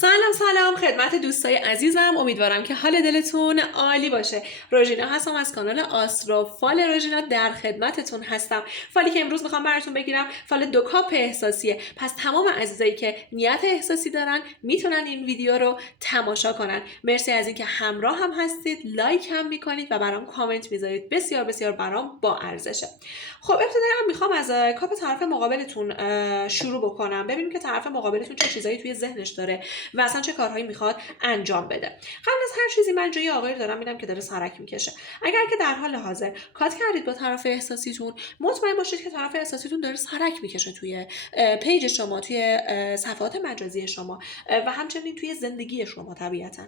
سلام خدمت دوستای عزیزم. امیدوارم که حال دلتون عالی باشه. روژینا هستم از کانال آسترو فال روژینا، در خدمتتون هستم. فالی که امروز میخوام براتون بگیرم فال 2 کاپ احساسیه. پس تمام عزیزایی که نیت احساسی دارن میتونن این ویدیو رو تماشا کنن. مرسی از اینکه همراه هم هستید، لایک هم میکنید و برام کامنت میذارید. بسیار بسیار برام با ارزشه. خب ابتداً میخوام از کاپ طرف مقابلتون شروع بکنم. ببینیم که طرف مقابلتون چه چیزایی توی ذهنش داره و اصلا چه کارهایی میخواد انجام بده. قبل از هر چیزی من جای آقایی رو دارم میبینم که داره سرک میکشه. اگر که در حال حاضر کات کردید با طرف احساسیتون، مطمئن باشید که طرف احساسیتون داره سرک میکشه توی پیج شما، توی صفحات مجازی شما و همچنین توی زندگی شما طبیعتاً.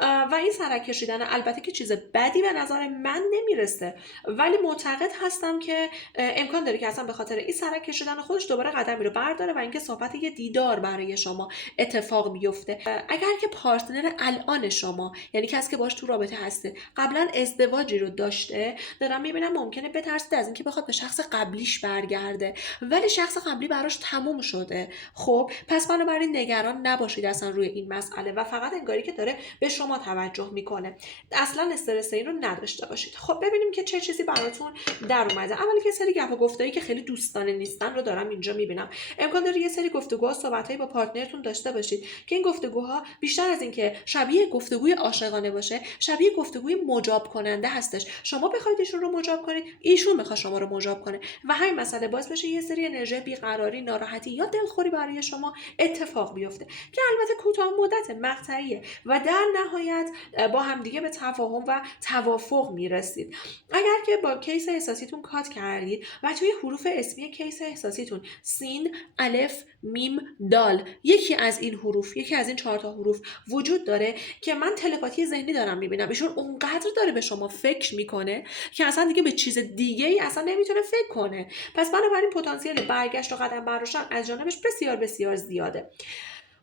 و این سرک کشیدن البته که چیز بدی به نظر من نمیرسه، ولی معتقد هستم که امکان داره که اصلا به خاطر این سرک کشیدن خودش دوباره قدمی رو برداره و اینکه صحبت یه دیدار برای شما اتفاق بیفته. اگر که پارتنر الان شما، یعنی کسی که باش تو رابطه هسته، قبلا ازدواجی رو داشته، دارم میبینم ممکنه بترسید از اینکه بخواد به شخص قبلیش برگرده، ولی شخص قبلی براش تموم شده. خب پس بنابراین نگران نباشید اصلا روی این مسئله و فقط انگاری که داره به شما توجه میکنه. اصلا استرس این رو نداشته باشید. خب ببینیم که چه چیزی براتون در اومده. اولی که سری گپ و گفتایی که خیلی دوستانه نیستن رو دارم اینجا میبینم. امکان داره یه سری گفتگوها، صحبتایی با پارتنرتون داشته باشید که این گفتگوها بیشتر از اینکه شبیه گفتگوی عاشقانه باشه، شبیه گفتگوی مجاب کننده هستش. شما بخواید ایشون رو مجاب کنید، ایشون بخواد شما رو مجاب کنه و همین مسئله باعث بشه یه سری انرژی بیقراری، ناراحتی یا دلخوری برای شما اتفاق بیفته که البته کوتاه مدت، مقطعیه و در نهایت با همدیگه به تفاهم و توافق میرسید. اگر که با کیس احساسیتون کات کردید و توی حروف اسمی کیس احساسیتون سین، الف، میم، دال، یکی از این حروف، یکی از این 4 تا حروف وجود داره که من تلپاتی ذهنی دارم میبینم ایشون اونقدر داره به شما فکر میکنه که اصلا دیگه به چیز دیگه ای اصلا نمیتونه فکر کنه. پس بنابراین پتانسیل برگشت و قدم برداشتن از جانبش بسیار بسیار زیاده.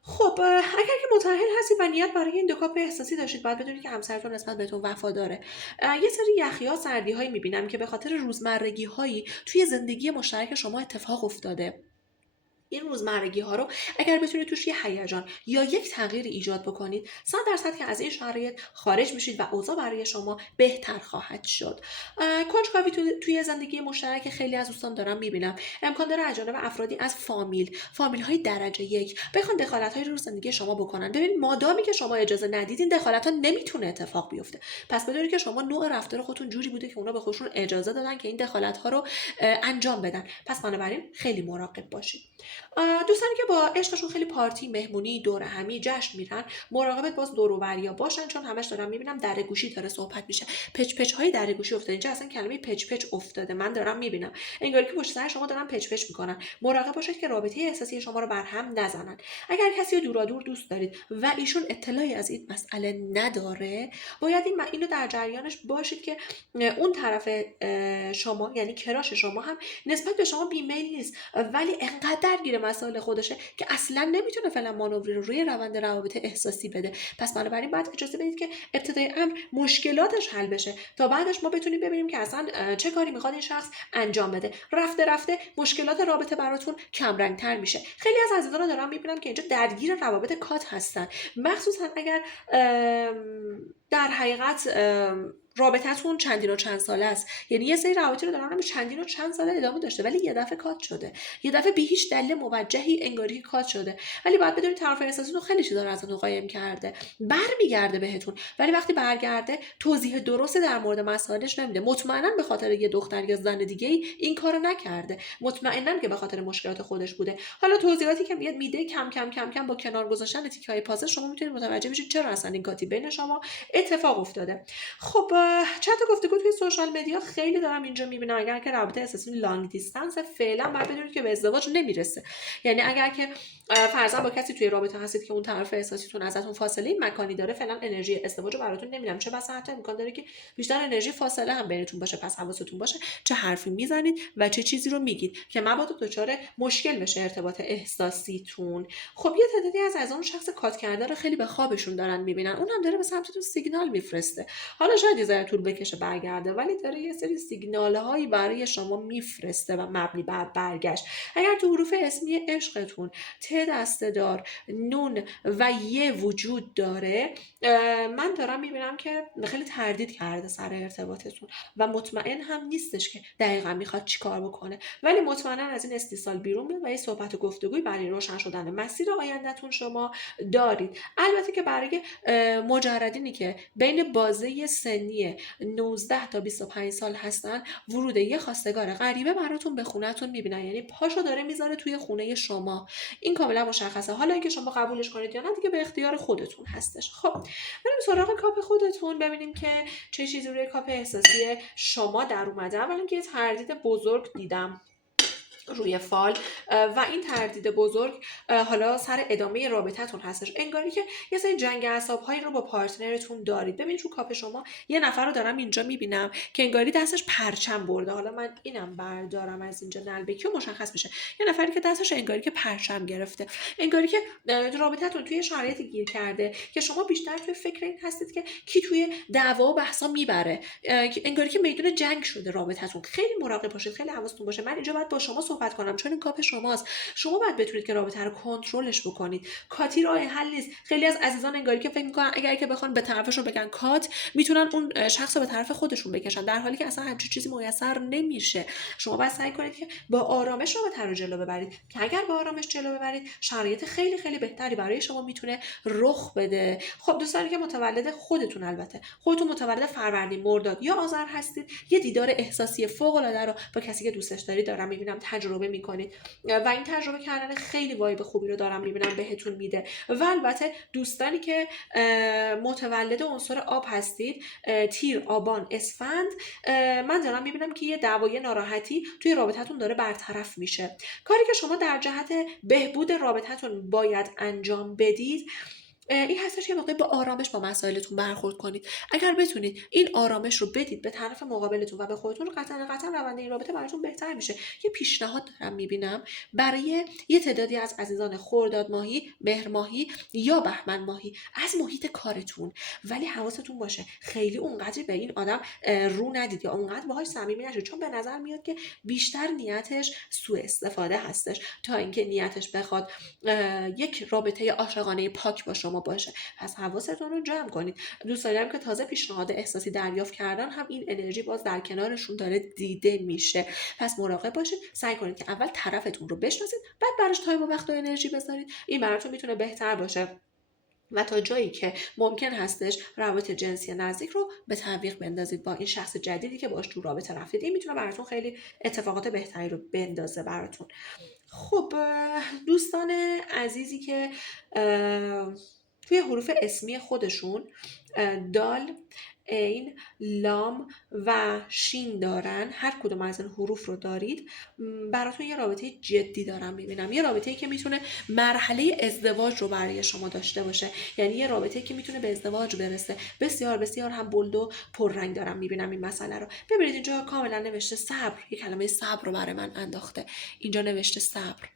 خب اگر که متأهل هستید و نیت برای این 2 کاپ احساسی داشتید، باید بدونید که همسرتون نسبت بهتون وفاداره. یه سری یخی‌ها، سردی‌هایی می‌بینم که به خاطر روزمرگی‌هایی توی زندگی مشترک شما اتفاق افتاده. این روزمرگی ها رو اگر بتونید توش یه هیجان یا یک تغییر ایجاد بکنید، 100% که از این شرایط خارج میشید و اوضاع برای شما بهتر خواهد شد. کنجکاوی توی زندگی مشترک خیلی از دوستان دارم میبینم. امکان داره از جانب افرادی از فامیل های درجه 1 بخوان دخالت های رو زندگی شما بکنن. ببین مادامی که شما اجازه ندید، این دخالت ها نمیتونه اتفاق بیفته. پس بدونید که شما نوع رفتار خودتون جوری بوده که اونا به خودشون اجازه دادن که این دخالت ها رو انجام بدن. پس بنابراین خیلی مراقب باشید. دوستانی که با عشقشون خیلی پارتی، مهمونی، دور همی، جشن میرن، مراقبت باز دور و بریا باشن، چون همش دارم میبینم در گوشی داره صحبت میشه. پچ پچ های در گوشی افتاده. اینجا اصلا کلمه پچ پچ افتاده. من دارم میبینم انگاری که پشت سر شما دارن پچ پچ میکنن. مراقب باشید که رابطه احساسی شما رو بر هم نزنن. اگر کسی رو دورادور دوست دارید و ایشون اطلاعی از این مسئله نداره، باید اینو در جریانش باشید که اون طرف شما، یعنی کراش شما، هم نسبت به شما بیمیل نیست، ولی انقدر درگیر مسائل خودشه که اصلا نمیتونه فعلا مانوری رو روی روند روابط احساسی بده. پس بنابراین باید اجازه بدید که ابتدای امر مشکلاتش حل بشه تا بعدش ما بتونیم ببینیم که اصلا چه کاری میخواد این شخص انجام بده. رفته رفته مشکلات رابطه براتون کم رنگ تر میشه. خیلی از عزیزان دارم میبینم که اینجا درگیر روابط کات هستن، مخصوصا اگر در حقیقت رابطتون چندین و چند ساله است. یعنی یه سری روابطی رو دارن چندین و چند ساله ادامه داشته، ولی یه دفعه کات شده، یه دفعه بی هیچ دلیل موجهی انگاری کات شده. ولی باید بدونید طرف احساسیتون خیلی چیزا رو ازتون قایم کرده، برمیگرده بهتون، ولی وقتی برگرده توضیح درستی در مورد مسائلش نمیده. مطمئنا به خاطر یه دختر یا زن دیگه ای این کارو نکرده، مطمئنا که به خاطر مشکلات خودش بوده. حالا توضیحاتی که میده کم کم با کنار گذاشتن تیکه‌های پازل شما میتونید متوجه بشید چرا اصلا این کاتی بین شما اتفاق افتاده. خب چت و گفتگو توی سوشال مدیا خیلی دارم اینجا میبینم. اگر که رابطه احساسی لانگ دیستنس، فعلا باید بدونید که به ازدواج نمیرسه. یعنی اگر که فرضاً با کسی توی رابطه هستید که اون طرف احساسیتون ازتون فاصله مکانی داره، فعلا انرژی ازدواج رو براتون نمیدم. چه بسا حتی امکان داره که بیشتر انرژی فاصله هم بینتون باشه. پس حواستون باشه چه حرفی میزنید و چه چیزی رو میگید که مبادا دچار مشکل بشه ارتباط احساسیتون. خب یه تعدادی از اون شخص کات کرده رو خیلی به خوابشون دارن میبینن، اونم داره به سمتتون سیگنال میفرسته. حالا شاید یه ذره طول بکشه برگرده، ولی داره یه سری سیگنال هایی برای شما میفرسته و مبنی بر برگشت. اگر تو حروف اسمی عشقتون ت دسته دار، نون و یه وجود داره، من دارم میبینم که خیلی تردید کرده سر ارتباطتون و مطمئن هم نیستش که دقیقا میخواد چیکار بکنه، ولی مطمئنا از این استیصال بیرون میاد و یه صحبت و گفتگوی برای روشن شدن مسیر آیندهتون شما دارید. البته که برای مجردینی که بین بازه سنی 19 تا 25 سال هستن، ورود یه خواستگار غریبه براتون به خونه‌تون میبینن، یعنی پاشو داره میذاره توی خونه شما. این کاملا مشخصه. حالا اینکه شما قبولش کنید یا نه دیگه به اختیار خودتون هستش. خب بریم سراغ کاپ خودتون، ببینیم که چه چیزی روی کاپ احساسی شما در اومده. اولا که یه تردید بزرگ دیدم روی فال و این تردید بزرگ حالا سر ادامه رابطتون هستش. انگاری که یه سری جنگ اعصاب‌هایی رو با پارتنرتون دارید. ببینید تو کاپ شما یه نفر رو دارم اینجا میبینم که انگاری دستش پرچم برده. حالا من اینم بردارم از اینجا نلبکی و مشخص میشه یه نفری که دستش انگاری که پرچم گرفته، انگاری که رابطتون توی شرایطی گیر کرده که شما بیشتر توی فکر این هستید که کی توی دعوا و بحثا میبره، انگاری که میدون جنگ شده رابطتون. خیلی مراقب باشید، خیلی حواستون باشه. من اینجا باید با شما صحبت کنم چون این کاپ شماست. شما باید بتونید که رابطه رو کنترلش بکنید. کاتی راه حل نیست. خیلی از عزیزان انگاری که فکر میکنن اگر که بخوان به طرفشون بگن کات، میتونن اون شخص رو به طرف خودشون بکشن، در حالی که اصلا همچین چیزی میسر نمیشه. شما باید سعی کنید که با آرامش رابطه رو جلو ببرید که اگر با آرامش جلو ببرید، شرایط خیلی خیلی بهتری برای شما میتونه رخ بده. خب دوستانی که متولد خودتون، البته خودتون متولد فروردین، مرداد یا آذر هستید، یه دیدار احساسی فوق العاده رو با کسی که دوستش دارید دارم میبینم تجربه میکنید و این تجربه کردن خیلی وایب خوبی رو دارم میبینم بهتون میده. و البته دوستانی که متولد عنصر آب هستید، تیر، آبان، اسفند، من دارم میبینم که یه دعوای ناراحتی توی رابطتون داره برطرف میشه. کاری که شما در جهت بهبود رابطتون باید انجام بدید این هستش که واقعا با آرامش با مسائلتون برخورد کنید. اگر بتونید این آرامش رو بدید به طرف مقابلتون و به خودتون، قطعا روند این رابطه براتون بهتر میشه. یه پیشنهاد دارم میبینم برای یه تعدادی از عزیزان خرداد ماهی، مهر ماهی یا بهمن ماهی از محیط کارتون، ولی حواستون باشه خیلی اونقدر به این آدم رو ندید یا اونقدر باهاش صمیمی نشید، چون به نظر میاد که بیشتر نیتش سوء استفاده هستش تا اینکه نیتش بخواد یک رابطه عاشقانه پاک با شما باشه. پس حواستون رو جمع کنید. دوستانی هم که تازه پیشنهاد احساسی دریافت کردن، هم این انرژی باز در کنارشون داره دیده میشه. پس مراقب باشید، سعی کنید که اول طرفتون رو بشناسید، بعد براش تایم و وقت و انرژی بذارید. این براتون میتونه بهتر باشه و تا جایی که ممکن هستش روابط جنسی نزدیک رو به تعویق بندازید با این شخص جدیدی که باش تو رابطه رفتید. این میتونه براتون خیلی اتفاقات بهتری رو بندازه براتون. خب دوستان عزیزی که توی حروف اسمی خودشون دال، عین، لام و شین دارن، هر کدوم از این حروف رو دارید، براتون یه رابطه جدی دارم میبینم. یه رابطه‌ای که میتونه مرحله ازدواج رو برای شما داشته باشه، یعنی یه رابطه‌ای که میتونه به ازدواج برسه. بسیار بسیار هم بولد و پررنگ دارم میبینم این مسئله رو. ببینید اینجا کاملا نوشته صبر، یه کلمه صبر رو برای من انداخته. اینجا نوشته صبر.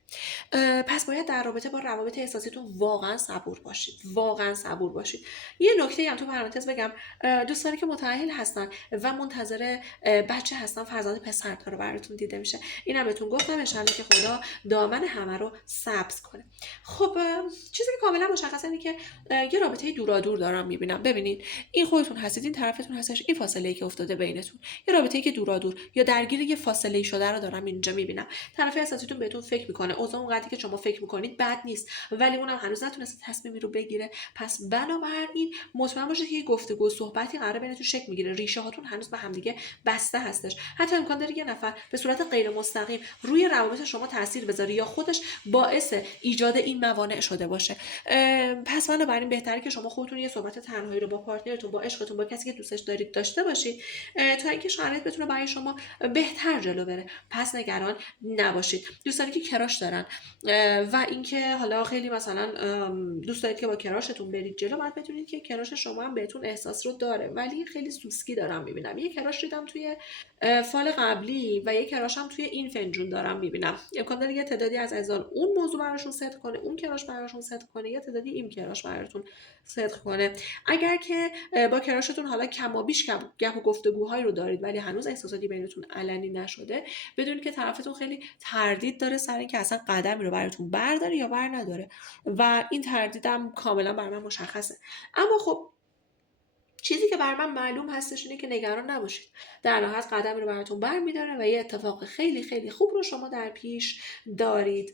پس باید در رابطه با روابط احساسیتون واقعا صبور باشید، واقعا صبور باشید. یه نکته هم تو پرانتز بگم، دوستانی که متأهل هستن و منتظر بچه هستن، فرزند پسر داره براتون دیده میشه. اینم بهتون گفتم، ان شاءالله که خدا دامن همه رو سبز کنه. خب چیزی که کاملا مشخصه اینه که یه رابطه دورادور دارم میبینم. ببینید این خودتون هستید، این طرفتون هستش، این فاصله ای که افتاده بینتون، یه رابطه‌ای که دورادور یا درگیر یه فاصله شده رو دارم اینجا میبینم. طرف احساسیتون بهتون فکر میکنه، اوضاع اونقدری که شما فکر میکنید بد نیست، ولی اونم هنوز نتونسته تصمیمی رو بگیره. پس بنابراین مطمئن باشید که گفتگو صحبتی قراره بینتون شکل میگیره. ریشه هاتون هنوز به همدیگه بسته هستش. حتی امکان داره یه نفر به صورت غیر مستقیم روی روابط شما تاثیر بذاره یا خودش باعث ایجاد این موانع شده باشه. پس بنابراین بهتره که شما خودتون یه صحبت تنهایی رو با پارتنرتون، با عشقتون، با کسی که دوستش دارید داشته باشید تا اینکه شرایط بتونه برای شما بهتر جلو بره. پس نگران نباشید. دوستانی که کراش دارن. و اینکه حالا خیلی مثلا دوست دارید که با کراشتون برید جلو، باید بدونید که کراش شما هم بهتون احساس رو داره، ولی خیلی سوسکی دارم میبینم. یه کراش دیدم توی فال قبلی و یه کراش هم توی این فنجون دارم میبینم. امکان داره یه تعدادی از عزیزان اون موضوع براشون ست کنه، اون کراش براشون ست کنه، یه تعدادی این کراش براتون ست کنه. اگر که با کراشتون حالا کم و بیش گپ و گفتگوهایی رو دارید ولی هنوز احساساتی بینتون علنی نشده، بدونید که طرفتون خیلی تردید داره سر اینکه اصلا قدمی رو براتون برداره یا بر نداره و این تردیدم کاملا بر من مشخصه. اما خب چیزی که بر من معلوم هستش اینه که نگران نباشید، در نهایت قدمی رو براتون بر میداره و یه اتفاق خیلی خیلی خوب رو شما در پیش دارید.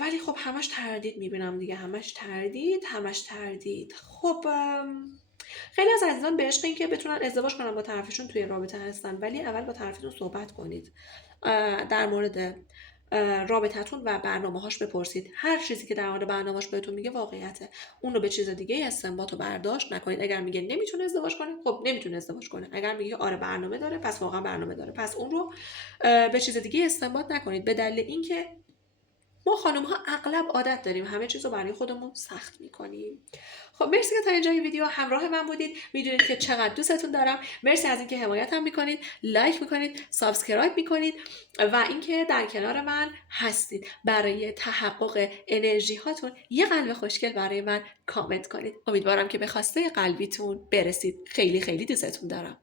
ولی خب همش تردید میبینم دیگه، همش تردید. خب خیلی از عزیزان به عشق این که بتونن ازدواج کنن با طرفشون توی رابطه هستن، ولی اول با طرفتون صحبت کنید، در مورد رابطتون و برنامه‌هاش بپرسید. هر چیزی که در مورد برنامه‌اش بهتون میگه واقعیته، اون رو به چیز دیگه استنباط و برداشت نکنید. اگر میگه نمیتونه ازدواج کنه، خب نمیتونه ازدواج کنه. اگر میگه آره برنامه داره، پس واقعا برنامه داره، پس اون رو به چیز دیگه استنباط نکنید، به دلیل اینکه ما خانم ها اغلب عادت داریم همه چیز رو برای خودمون سخت میکنیم. خب مرسی که تا اینجای ویدیو همراه من بودید. میدونید که چقدر دوستتون دارم. مرسی از اینکه حمایتم میکنید، لایک میکنید، سابسکرایب میکنید و اینکه در کنار من هستید. برای تحقق انرژی هاتون یه قلب خوشگل برای من کامنت کنید. امیدوارم که به خواسته قلبیتون برسید. خیلی خیلی دوستتون دارم.